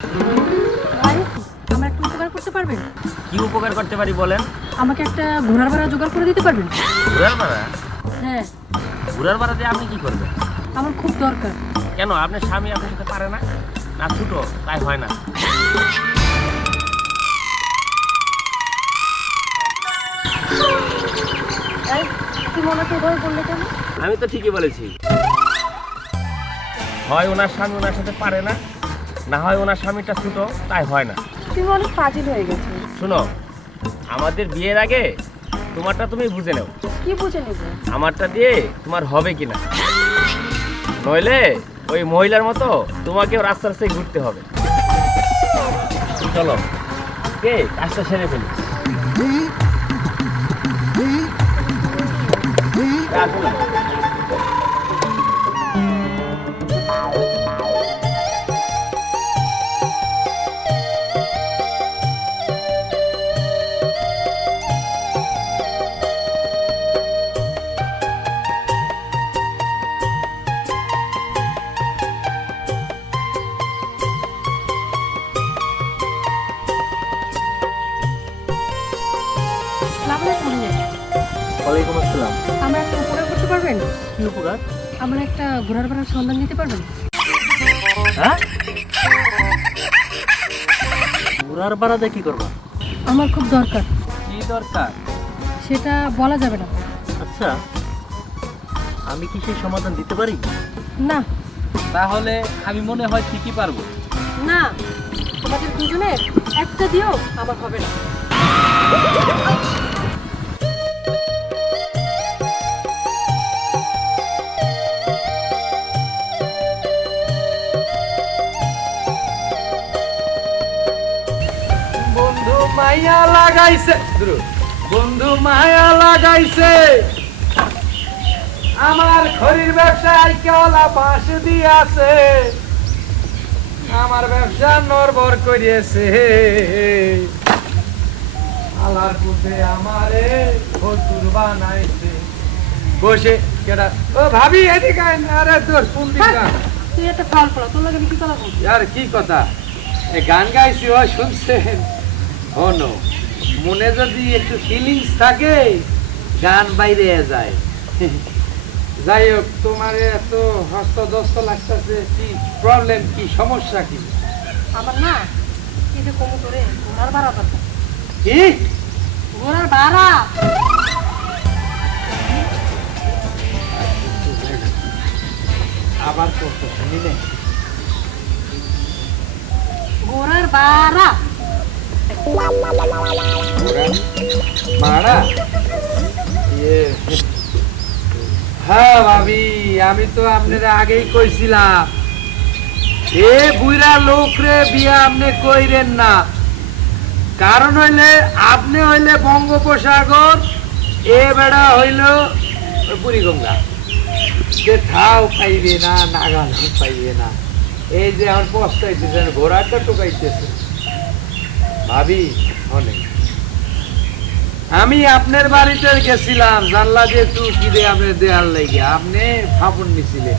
ভাই, আমার একটা উপকার করতে পারবেন? কি উপকার করতে পারি বলেন? আমাকে একটা ঘোড়ার ভাড়া জোগাড় করে দিতে পারবেন? ঘোড়ার ভাড়া? হ্যাঁ, ঘোড়ার ভাড়া দিয়ে আপনি কি করবেন? আমার খুব দরকার। কেন আপনার স্বামী আপনার সাথে পারে না? না ছোট তাই হয় না? এই, তুমি ওনাকে এভাবে বললে কেন? আমি তো ঠিকই বলেছি। হয় ওনার স্বামী ওনার সাথে পারে না, না হয় ওনার স্বামীটা ছোট তাই হয় না। তুমি অনেক ফাজিল হয়ে গেছো। শোনো, আমাদের বিয়ের আগে তোমারটা তুমি বুঝে নাও, কি বুঝে নেব? আমারটা দিয়ে তোমার হবে কিনা। নইলে ওই মহিলার মতো তোমাকেও রাস্তার রাস্তায় ঘুরতে হবে। চলো কে কাজটা সেরে ফেলি। আসুন। আসসালামু আলাইকুম ভাইয়া। ওয়ালাইকুম আসসালাম। আমার একটা উপকার করতে পারবেন? কি উপকার? আমার একটা ঘোড়ার ভাড়ার সন্ধান দিতে পারবেন? হ্যাঁ? ঘোড়ার ভাড়া দিয়ে কি করবা? আমার খুব দরকার। কি দরকার? সেটা বলা যাবে না। আচ্ছা, আমি কি সেই সমাধান দিতে পারি? না, তাহলে আমি মনে হয় ঠিকই পারবো। না, তোমাদের দুজনের একটা দিয়েও আমার হবে না। বন্ধু মায়া লাগাইছে, বন্ধু মায়া লাগাইছে আমার খড়ির ব্যবসায় কেওলা পাশ দিয়াছে, আমার ব্যবসা নড়বড় করিয়েছে, আলার পুতে আমারে ফতুর বানাইছে। বসে কেডা ও ভাবি এদিকে আয় না, আরে তোর কোন দিকটা? তুই একটা ফাউল করো, তোর লাগে কি কথা বলছি? यार কি কথা, এ গান গাইছি ও শুনছেন? হনো মনে যদি একটু ফিলিংস থাকে গান বাইরে যায়। যাই হোক, তোমার এত হস্তদস্ত লাগতেছে, কি প্রবলেম, কি সমস্যা কি? আমার না এই যে কমুতরে ঘোড়ার ভাড়া দরকার। কি ঘোড়ার ভাড়া? আবার করতে শুনিলে ঘোড়ার ভাড়া। মারা ইয়ে, হ্যাঁ ভাবি, আমি তো আপনারা আগেই কইছিলাম এ বুইরা লোক রে বিয়া আপনি কইরেন না। কারণ হইলে আপনি হইলে বঙ্গোপসাগর, এ বেড়া হইল বুড়িগঙ্গা, যে ঠাও পাইবে না, নাগাল পাইবে না। এই যে আমার পস্তাইতেছেন, ঘোড়াটা টোকাইতেছে। ভাবি অনেক, আমি আপনার বাড়িতে গেছিলাম, জানলা যে চুকি আপনি দেয়ার লাগে, আপনি ফাপন নিছিলেন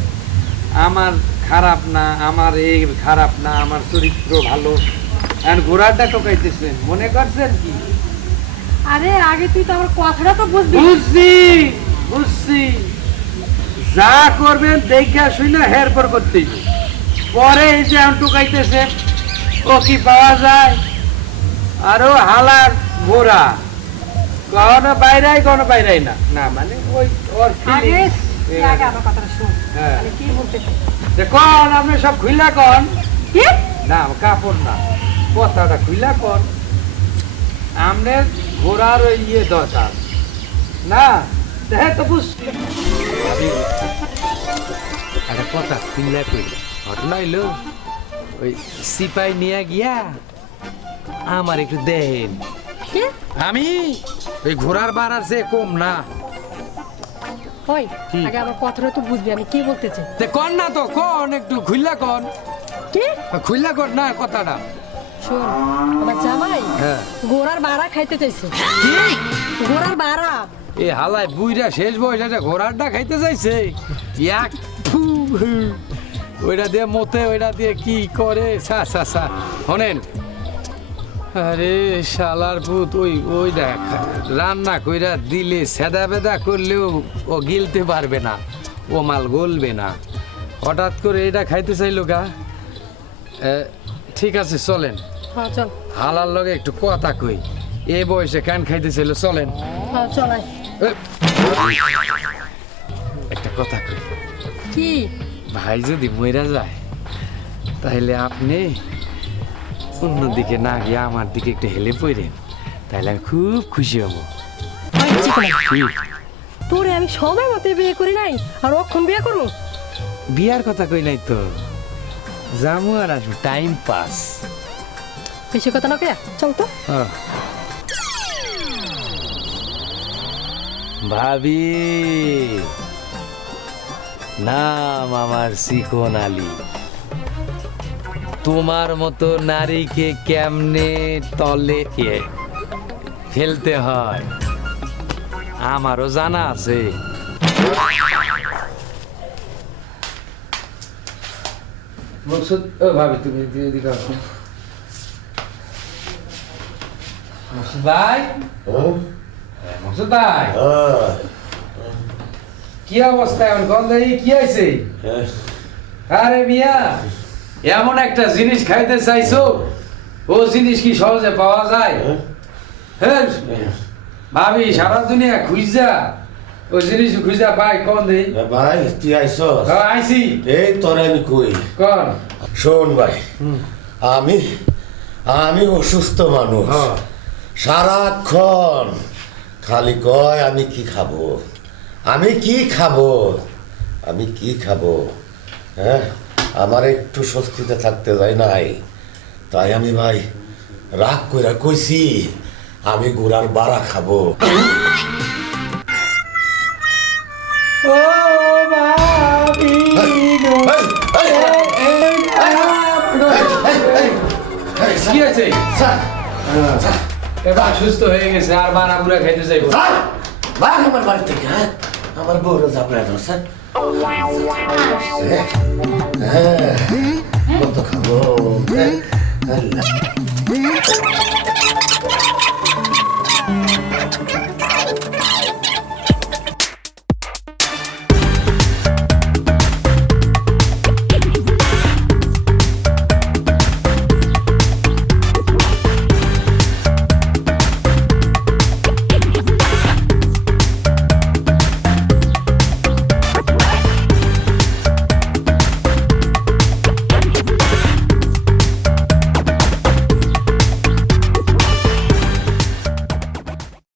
আমার খারাপ না, আমার এই খারাপ না, আমার চরিত্র ভালো, আর ঘোড়াটা টোকাইতেছেন মনে করছেন কি? আরে আগে তুই তো আমার কথাটা তো বুঝবি। বুঝছি বুঝছি, যা করবেন দেখা শুনে হের পর করতেই, পরে এই যে এখন টোকাইতেছে, ও কি পাওয়া যায়? আরো হালার ঘোড়া, কখনো বাইরাই কখনো বাইরাই না, না মানে ওই ওর আগে feelings। তুই আগে আমার কথাটা শোন। হ্যাঁ। আমি কি বলতে চাই? যে কন আপনি সব খুইলা কন, কি? না কাপড় না, কথাটা খুইলা কন। আপনার ঘোড়ার ওই ইয়ে দরকার না, দেখে তো বুঝছি। একটা কথা খুইলা কই, ঘটনা হইলো ওই সিপাই নিয়ে গিয়া আমার একটু দেন, কি? আমি ওই ঘোড়ার বাড়ার চেয়ে কম না। ওই আগে আমার কথাটা তো বুঝবি আমি কি বলতে চাই। তে কন না তো, কন একটু খুইলা কন, কি? খুইলা কন না কথাটা। শোন, আমার জামাই হ্যাঁ। ঘোড়ার ভাড়া খাইতে চাইছে। কি? ঘোড়ার ভাড়া? এ হালায় বুইরা শেষ বয়স একটা ঘোড়ারটা খাইতে চাইছে? এক ফু, ওইটা দিয়ে মতে ওইটা দিয়ে কি করে শোনেন আরে শালার পুত ওই দেখ রান্না কইরা দিলে সেদা বেদা করলেও ও গিলতে পারবে না, ও মাল গলবে না। হঠাৎ করে এটা খাইতে চাইলো গা। ঠিক আছে চলেন, হ্যাঁ চল। হালার লগে একটু কথা কই, এ বয়সে কান খাইতে চাইলো, চলেন। হ্যাঁ চলাই। একটা কথা কই, কি? ভাই যদি মইরা যায় তাহলে আপনি অন্যদিকে না গিয়ে আমার দিকে একটু হেলে পড়েন, তাহলে আমি খুব খুশি হব। তোরে আমি সময় মতো বিয়ে করি নাই, আর অক্ষণ বিয়ে করবো? বিয়ার কথা কই নাই তো, জামু আর আসবো, টাইম পাস। বেশি কথা না কে, চল তো। ভাবি নাম আমার শিখন আলী। তোমার মতো নারীকে কেমনে তলে ফেলতে হয় আমারও জানা আছে। ভাবি তুমি ভাই, মকসুদ ভাই, কি অবস্থা এখন? গন্ধ কি আছে? আরে মিয়া, এমন একটা জিনিস খাইতে চাইছো, ও জিনিস কি সহজে পাওয়া যায়? হ্যাঁ ভাবি, সারা দুনিয়া খুঁজা ও জিনিস খুঁজা পাই কোন দিন? ভাই তুই আইসস? আইসি। এই তোরে আমি কই, কোন? শোন ভাই, আমি অসুস্থ মানুষ, সারাক্ষণ খালি কয় আমি কি খাবো, আমি কি খাবো, আমি কি খাবো। হ্যাঁ, আমার একটু স্বস্তিতে থাকতে যায় নাই, তাই আমি ভাই রাগ কইরা কইছি আমি গুড়ার বাড়া খাবো। ও ভাবি কি আছে? এবার সুস্থ হয়ে গেছে, আর বানা বুড়া খাইতে চাইবো? আমার বাড়ি থেকে, হ্যাঁ আমার বউরা চাপড়ায় ধরছে। কত খাবো?